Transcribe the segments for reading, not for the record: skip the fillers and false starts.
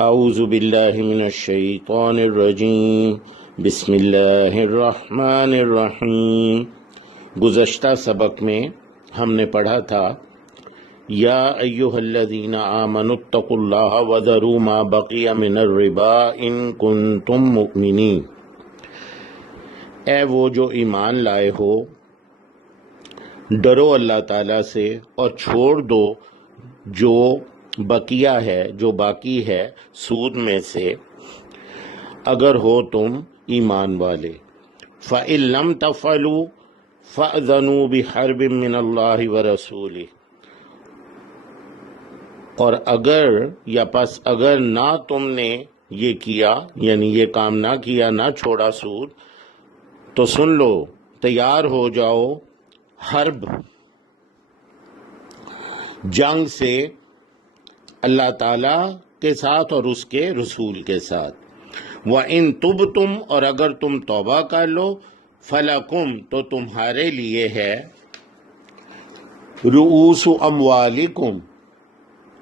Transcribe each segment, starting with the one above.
اعوذ باللہ من الشیطان الرجیم بسم اللہ الرحمن الرحیم۔ گزشتہ سبق میں ہم نے پڑھا تھا یا ایھا الذین آمنوا اتقوا اللہ وذروا ما بقی من الربا ان کنتم مؤمنین۔ اے وہ جو ایمان لائے ہو، ڈرو اللہ تعالیٰ سے اور چھوڑ دو جو بقیہ ہے، جو باقی ہے سود میں سے، اگر ہو تم ایمان والے۔ فَإِن لَّمْ تَفْعَلُوا فَأْذَنُوا بِحَرْبٍ مِّنَ اللَّهِ وَرَسُولِهِ۔ اور اگر نہ تم نے یہ کیا، یعنی یہ کام نہ کیا، نہ چھوڑا سود، تو سن لو، تیار ہو جاؤ حرب، جنگ سے اللہ تعالیٰ کے ساتھ اور اس کے رسول کے ساتھ۔ وَإِن تُبْتُمْ، اور اگر تم توبہ کر لو، فَلَكُمْ، تو تمہارے لیے ہے، رؤوس اموالکم،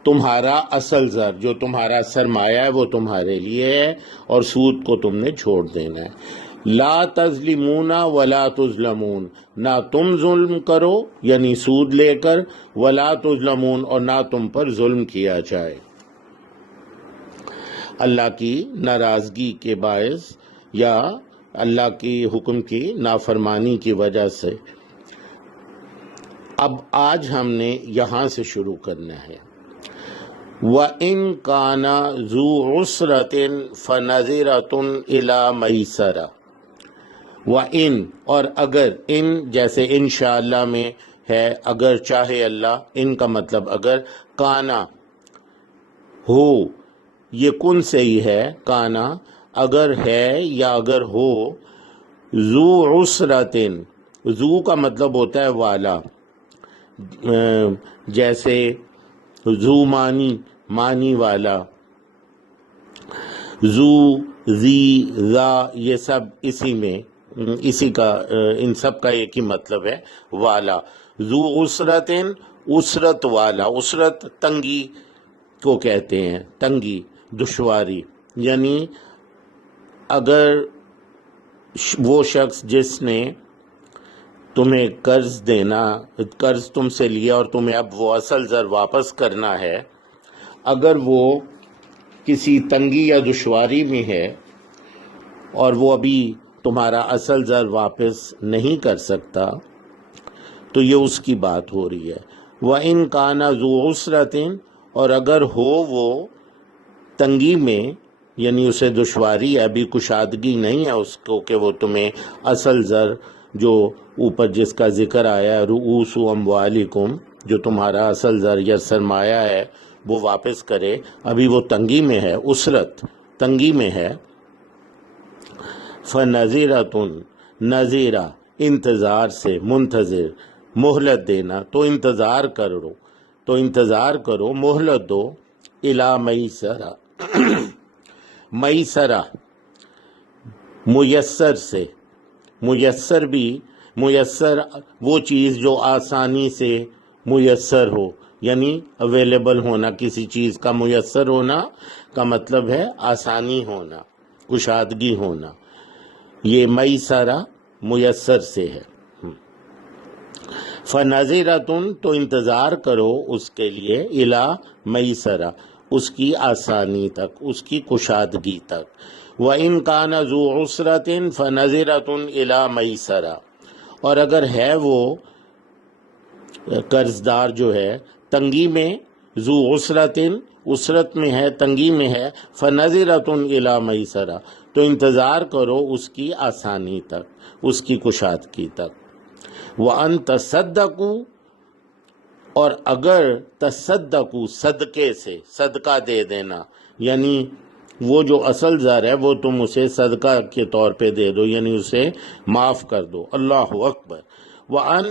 تمہارا اصل زر، جو تمہارا سرمایہ ہے وہ تمہارے لیے ہے، اور سود کو تم نے چھوڑ دینا ہے۔ لا تظلمون ولا تظلمون، نہ تم ظلم کرو یعنی سود لے کر، ولا تظلمون، اور نہ تم پر ظلم کیا جائے، اللہ کی ناراضگی کے باعث یا اللہ کی حکم کی نافرمانی کی وجہ سے۔ اب آج ہم نے یہاں سے شروع کرنا ہے۔ وَإِن كَانَ ذُو عُسْرَةٍ فَنَظِرَةٌ إِلَىٰ مَيْسَرَةٍ۔ وَإِن، اور اگر، ان جیسے انشاءاللہ میں ہے اگر چاہے اللہ، ان کا مطلب اگر، کانا ہو، یہ کن سے ہی ہے، کانا اگر ہے یا اگر ہو، ذو عسرتن، ذو کا مطلب ہوتا ہے والا، جیسے ذو معنی والا، ذو، ذی، ذا، یہ سب اسی کا، ان سب کا ایک ہی مطلب ہے، والا۔ ذو عسرتن، عسرت والا، عسرت تنگی کو کہتے ہیں، تنگی، دشواری، یعنی اگر وہ شخص جس نے تمہیں قرض تم سے لیا اور تمہیں اب وہ اصل زر واپس کرنا ہے، اگر وہ کسی تنگی یا دشواری میں ہے اور وہ ابھی تمہارا اصل زر واپس نہیں کر سکتا، تو یہ اس کی بات ہو رہی ہے۔ وَإِن كَانَ ذُو عُسْرَةٍ، اور اگر ہو وہ تنگی میں، یعنی اسے دشواری ہے، ابھی کشادگی نہیں ہے اس کو کہ وہ تمہیں اصل زر، جو اوپر جس کا ذکر آیا ہے، رؤوس اموالکم، جو تمہارا اصل زر یا سرمایہ ہے وہ واپس کرے، ابھی وہ تنگی میں ہے، عسرت تنگی میں ہے۔ فَنَظِرَةٌ، نظیرہ انتظار سے، منتظر، مہلت دینا، تو انتظار کرو، مہلت دو، اِلیٰ میسرہ، میسرہ میسر سے، میسر وہ چیز جو آسانی سے میسر ہو، یعنی اویلیبل ہونا، کسی چیز کا میسر ہونا کا مطلب ہے آسانی ہونا، کشادگی ہونا، یہ میسرہ میسر سے ہے۔ فَنَظِرَةٌ، تو انتظار کرو اس کے لیے، اِلیٰ میسرہ، اس کی آسانی تک، اس کی کشادگی تک۔ وَإِن كَانَ ذُو عُسْرَةٍ فَنَظِرَةٌ إِلَىٰ مَيْسَرَةٍ، اور اگر ہے وہ قرض دار جو ہے تنگی میں، ذو عسرتن، عسرت میں ہے، تنگی میں ہے، فَنَظِرَةٌ إِلَىٰ مَيْسَرَةٍ، تو انتظار کرو اس کی آسانی تک، اس کی کشادگی تک۔ وَأَن تَصَدَّقُوا، اور اگر تصدقوا، صدقے سے، صدقہ دے دینا، یعنی وہ جو اصل زر ہے وہ تم اسے صدقہ کے طور پہ دے دو، یعنی اسے معاف کر دو، اللہ اکبر۔ وَأَن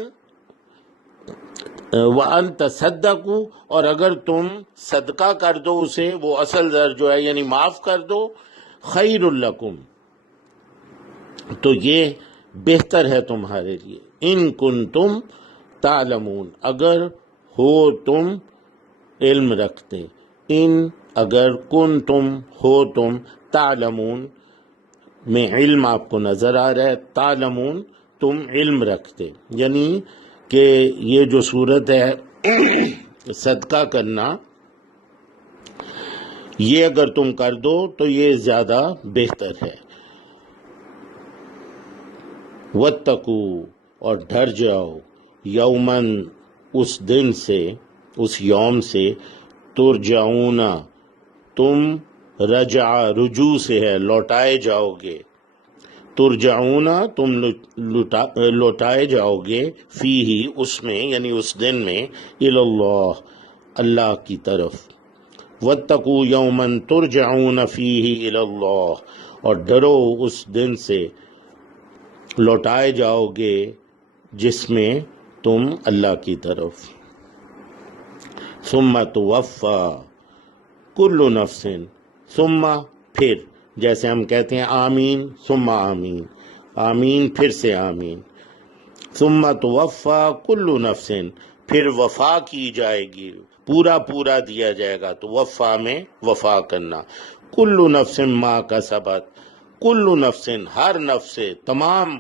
تَصَدَّقُوا، اور اگر تم صدقہ کر دو اسے، وہ اصل زر جو ہے یعنی معاف کر دو، خیر لکم، تو یہ بہتر ہے تمہارے لیے، ان کنتم تعلمون، اگر ہو تم علم رکھتے، ان اگر کن تم ہو تم تعلمون میں علم آپ کو نظر آ رہا ہے، تعلمون تم علم رکھتے، یعنی کہ یہ جو صورت ہے صدقہ کرنا، یہ اگر تم کر دو تو یہ زیادہ بہتر ہے۔ وَاتَّقُوا اور ڈر جاؤ، یومن اس دن سے، اس یوم سے، ترجعون تم رجع رجوع سے ہے لوٹائے جاؤ گے، ترجعون تم لوٹائے جاؤ گے، فیہ اس میں یعنی اس دن میں، الی اللہ اللہ کی طرف۔ واتقوا یوما ترجعون فیہ الی اللہ اور ڈرو اس دن سے لوٹائے جاؤ گے جس میں تم اللہ کی طرف۔ ثم توفی کل نفس، ثم پھر، جیسے ہم کہتے ہیں آمین ثم آمین، آمین پھر سے آمین، ثم توفی کل نفس پھر وفا کی جائے گی، پورا پورا دیا جائے گا، تو وفا میں وفا کرنا، کل نفس ما کسبت، کل نفس ہر نفس، تمام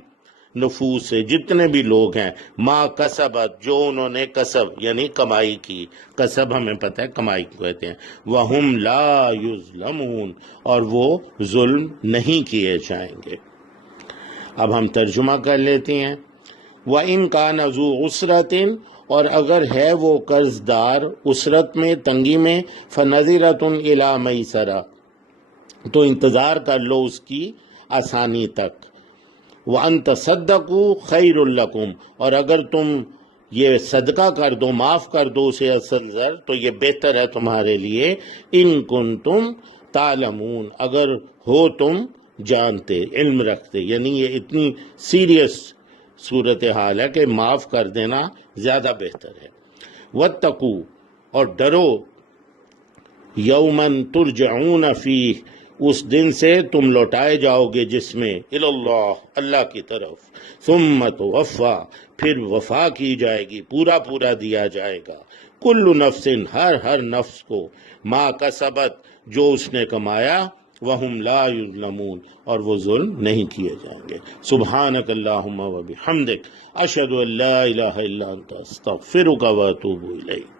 نفوس سے جتنے بھی لوگ ہیں، ما کسبت جو انہوں نے کسب یعنی کمائی کی، کسب ہمیں پتہ ہے کمائی کو کہتے ہیں، وَهُمْ لَا يُظْلَمُونَ اور وہ ظلم نہیں کیے جائیں گے۔ اب ہم ترجمہ کر لیتے ہیں۔ وَإِنْ كَانَ ذُو عُسْرَةٍ اور اگر ہے وہ قرض دار عسرت میں، تنگی میں، فَنَظِرَةٌ إِلَىٰ مَيْسَرَةٍ تو انتظار کر لو اس کی آسانی تک۔ وَأَن تَصَدَّقُوا خَيْرٌ لَكُمْ اور اگر تم یہ صدقہ کر دو، معاف کر دو اسے اصل زر، تو یہ بہتر ہے تمہارے لیے، ان کنتم تعلمون اگر ہو تم جانتے، علم رکھتے، یعنی یہ اتنی سیریس صورتحال ہے کہ معاف کر دینا زیادہ بہتر ہے۔ واتقوا اور ڈرو، یومن ترجعون فیہ اس دن سے تم لوٹائے جاؤ گے جس میں، الی اللہ اللہ کی طرف، ثم توفی پھر وفا کی جائے گی، پورا پورا دیا جائے گا، کل نفس ہر نفس کو، ما کسبت جو اس نے کمایا، وہم لا یظلمون اور وہ ظلم نہیں کیے جائیں گے۔ سبحانک اللہم و بحمدک، اشہد ان لا الہ الا انت، استغفرک و اتوب الیک۔